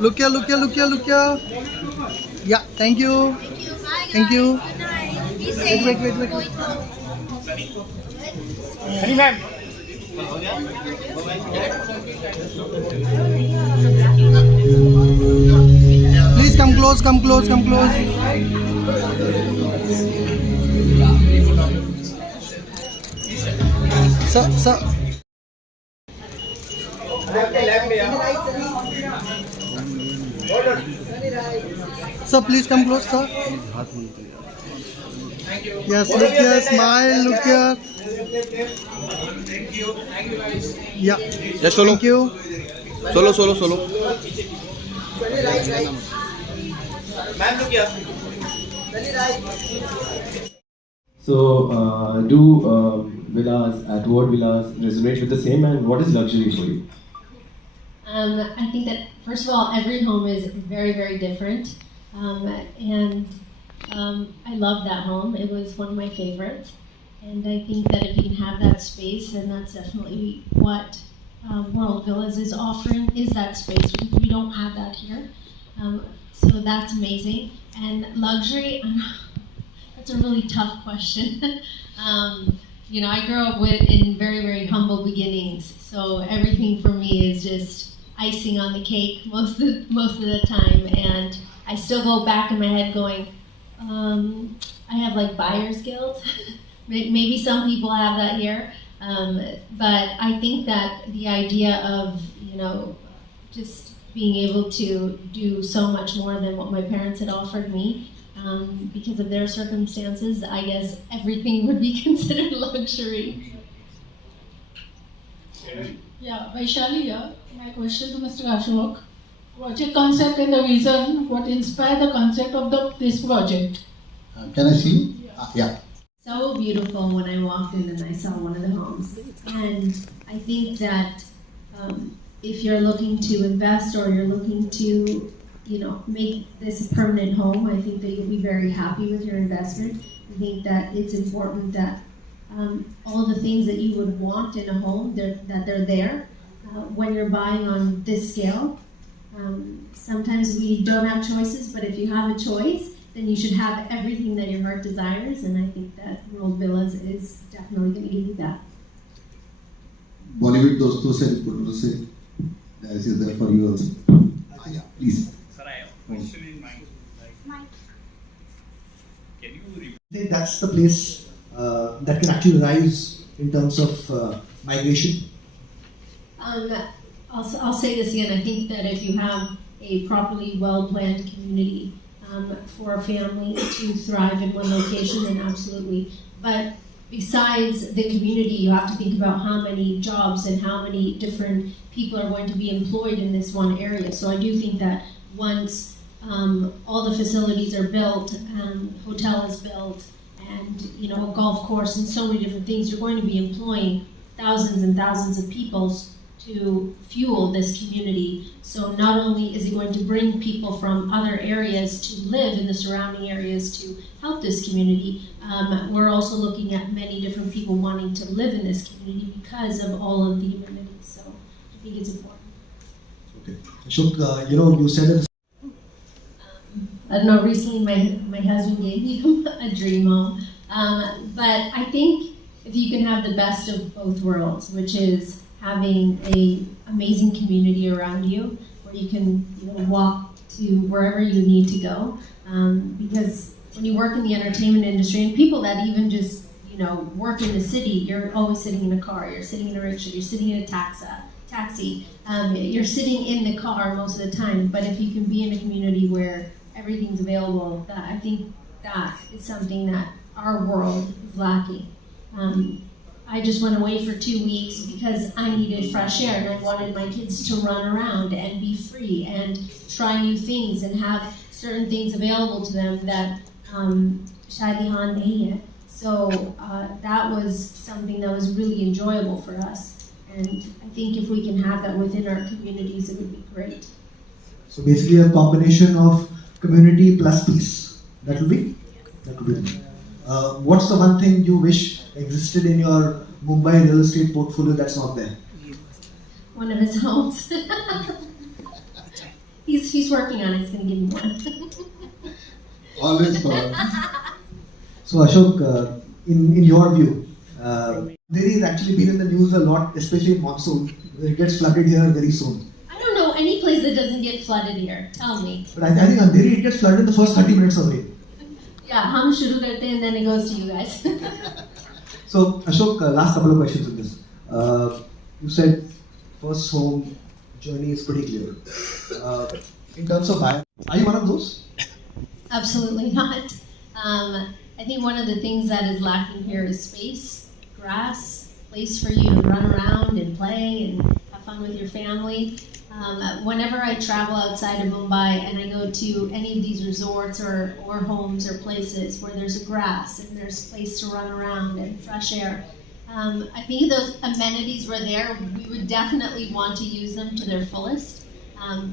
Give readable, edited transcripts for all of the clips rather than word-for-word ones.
Look here, look here, look here, look here. Yeah, thank you. Thank you. Wait. Please come close, come close, come close. Sir. Sir, please come close, sir. Yes, look here, smile, look here. Thank you guys. Yeah. Yes, solo. Thank you. Solo. Ma'am, look here. So, do villas at Ward Villas resonate with the same, and what is luxury for you? I think that first of all, every home is very, very different, and I love that home. It was one of my favorites, and I think that if you can have that space, then that's definitely what World Villas is offering, is that space. We don't have that here, so that's amazing. And luxury, that's a really tough question. I grew up in very, very humble beginnings, so everything for me is just icing on the cake most of the time, and I still go back in my head going, I have like buyer's guilt. Maybe some people have that here, but I think that the idea of just being able to do so much more than what my parents had offered me, because of their circumstances, I guess everything would be considered luxury. Yeah, Vaishali here. My question to Mr. Ashok. Project concept and the vision, what inspired the concept of this project? Can I see? Yeah. So beautiful when I walked in and I saw one of the homes. And I think that if you're looking to invest or you're looking to, make this a permanent home, I think that you'll be very happy with your investment. I think that it's important that all the things that you would want in a home, that they're there. When you're buying on this scale, sometimes we don't have choices, but if you have a choice, then you should have everything that your heart desires, and I think that World Villas is definitely going to give you that. Bollywood दोस्तों से reporter से this is there for you also. Please. Sir, I have a question in mind. Can you repeat? I think that's the place that can actually rise in terms of migration. I'll say this again. I think that if you have a properly well-planned community for a family to thrive in one location, then absolutely. But besides the community, you have to think about how many jobs and how many different people are going to be employed in this one area. So I do think that once all the facilities are built, hotel is built, and a golf course and so many different things, you're going to be employing thousands and thousands of people to fuel this community. So not only is it going to bring people from other areas to live in the surrounding areas to help this community, we're also looking at many different people wanting to live in this community because of all of the amenities. So I think it's important. Okay. Ashok, you said in I don't know, recently my husband gave me a dream home. But I think if you can have the best of both worlds, which is having an amazing community around you where you can walk to wherever you need to go. Because when you work in the entertainment industry, and people that even just work in the city, you're always sitting in a car, you're sitting in a rickshaw, you're sitting in a taxi. You're sitting in the car most of the time. But if you can be in a community where everything's available, I think that is something that our world is lacking. I just went away for 2 weeks because I needed fresh air and I wanted my kids to run around and be free and try new things and have certain things available to them that Shadihan nahi hai. So that was something that was really enjoyable for us. And I think if we can have that within our communities, it would be great. So basically a combination of community plus peace. That will be? That will be. What's the one thing you wish existed in your Mumbai real estate portfolio that's not there? one of his homes. He's working on it. He's going to give me one. Always for. So Ashok, in your view, Andheri has actually been in the news a lot, especially in monsoon. It gets flooded here very soon. I don't know any place that doesn't get flooded here. Tell me. But I think Andheri, it gets flooded in the first 30 minutes of rain. Yeah, hum shuru karte and then it goes to you guys. So Ashok, last couple of questions on this. You said first home journey is pretty clear. In terms of buyer, are you one of those? Absolutely not. I think one of the things that is lacking here is space, grass, place for you to run around and play and have fun with your family. Whenever I travel outside of Mumbai and I go to any of these resorts or homes or places where there's grass and there's place to run around and fresh air, I think if those amenities were there, we would definitely want to use them to their fullest.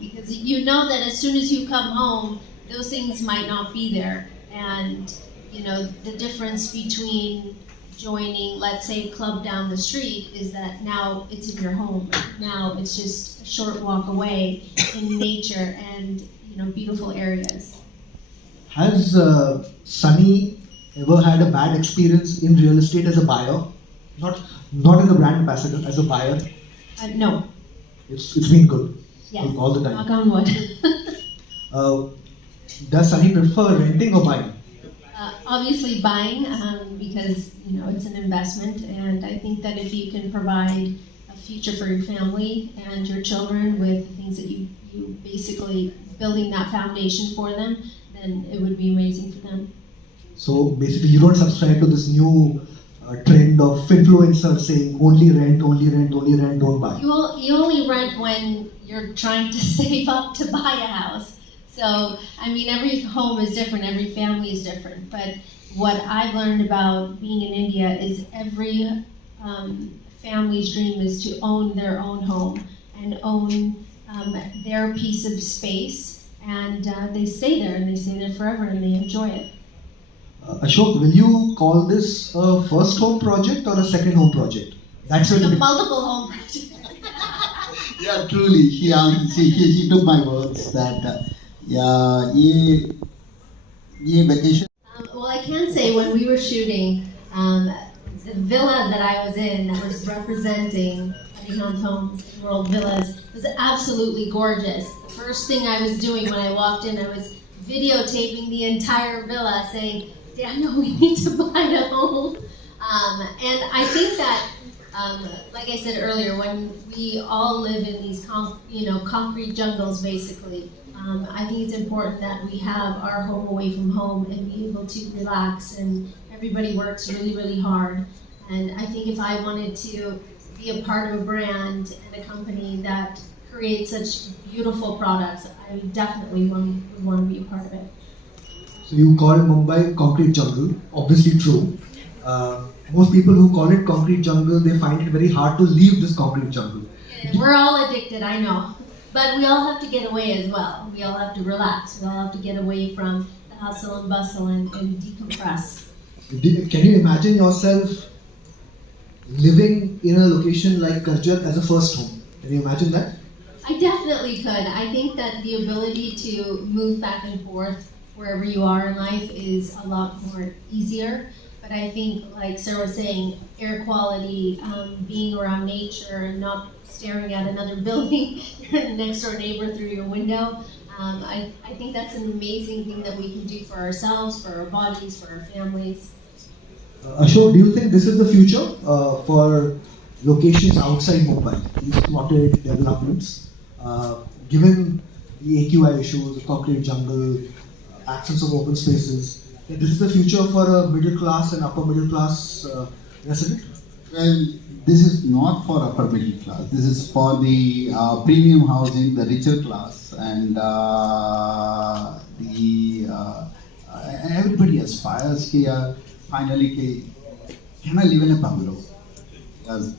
Because you know that as soon as you come home, those things might not be there. And you know, the difference between joining, let's say, a club down the street is that now it's in your home. Now it's just a short walk away in nature and, you know, beautiful areas. Has Sunny ever had a bad experience in real estate as a buyer? Not as a brand ambassador, as a buyer? No. It's been good. Yes. All the time. Knock on wood. Does Sunny prefer renting or buying? Obviously buying, because you know it's an investment, and I think that if you can provide a future for your family and your children with things that you basically building that foundation for them, then it would be amazing for them. So basically, you don't subscribe to this new trend of influencers saying only rent, only rent, only rent, don't buy. You only rent when you're trying to save up to buy a house. So, I mean, every home is different, every family is different. But what I've learned about being in India is every family's dream is to own their own home and own their piece of space. And they stay there, and they stay there forever, and they enjoy it. Ashok, will you call this a first home project or a second home project? That's A what multiple home project. Yeah, truly. She took my words that ye vacation. Well, I can say when we were shooting, the villa that I was in that was representing Arihant Homes World Villas was absolutely gorgeous. The first thing I was doing when I walked in, I was videotaping the entire villa saying, Daniel, we need to buy a home. And I think that, like I said earlier, when we all live in these concrete jungles basically, I think it's important that we have our home away from home and be able to relax, and everybody works really, really hard. And I think if I wanted to be a part of a brand and a company that creates such beautiful products, I would definitely would want to be a part of it. So you call Mumbai concrete jungle, obviously true. Most people who call it concrete jungle, they find it very hard to leave this concrete jungle. We're all addicted, I know. But we all have to get away as well. We all have to relax. We all have to get away from the hustle and bustle and decompress. Can you imagine yourself living in a location like Karjat as a first home? Can you imagine that? I definitely could. I think that the ability to move back and forth wherever you are in life is a lot more easier. But I think, like Sarah was saying, air quality, being around nature and not staring at another building, your next door neighbor through your window. I think that's an amazing thing that we can do for ourselves, for our bodies, for our families. Ashok, do you think this is the future for locations outside Mumbai, these plotted developments? Given the AQI issues, the concrete jungle, absence of open spaces, that this is the future for a middle class and upper middle class resident? Well, this is not for upper middle class. This is for the premium housing, the richer class, and everybody aspires here. Finally, can I live in a bungalow? Because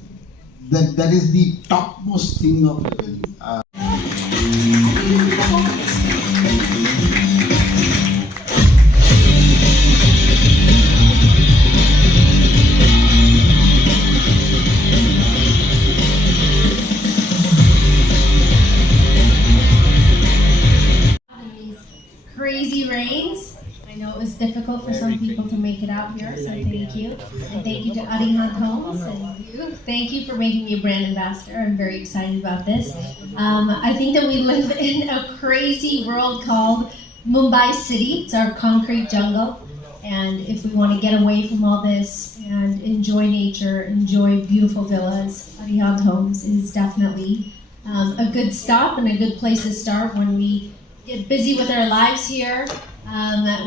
that is the topmost thing of living. trains. I know it was difficult for some people to make it out here, so thank you. And thank you to Arihant Homes and you. Thank you for making me a brand ambassador. I'm very excited about this. I think that we live in a crazy world called Mumbai City. It's our concrete jungle. And if we want to get away from all this and enjoy nature, enjoy beautiful villas, Arihant Homes is definitely a good stop and a good place to start when we get busy with our lives here.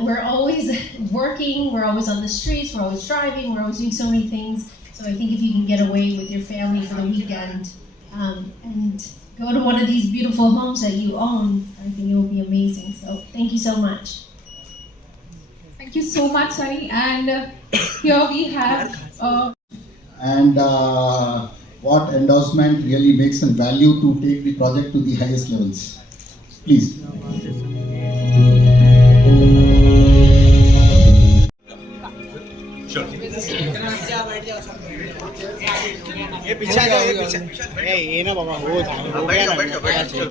We're always working, we're always on the streets, we're always driving, we're always doing so many things. So I think if you can get away with your family for the weekend and go to one of these beautiful homes that you own, I think it will be amazing. So thank you so much. Thank you so much, Sunny. And here we have. And what endorsement really makes and value to take the project to the highest levels. Please. ये पीछे आ जाओ, ये पीछे। ये ना बाबा, वो था।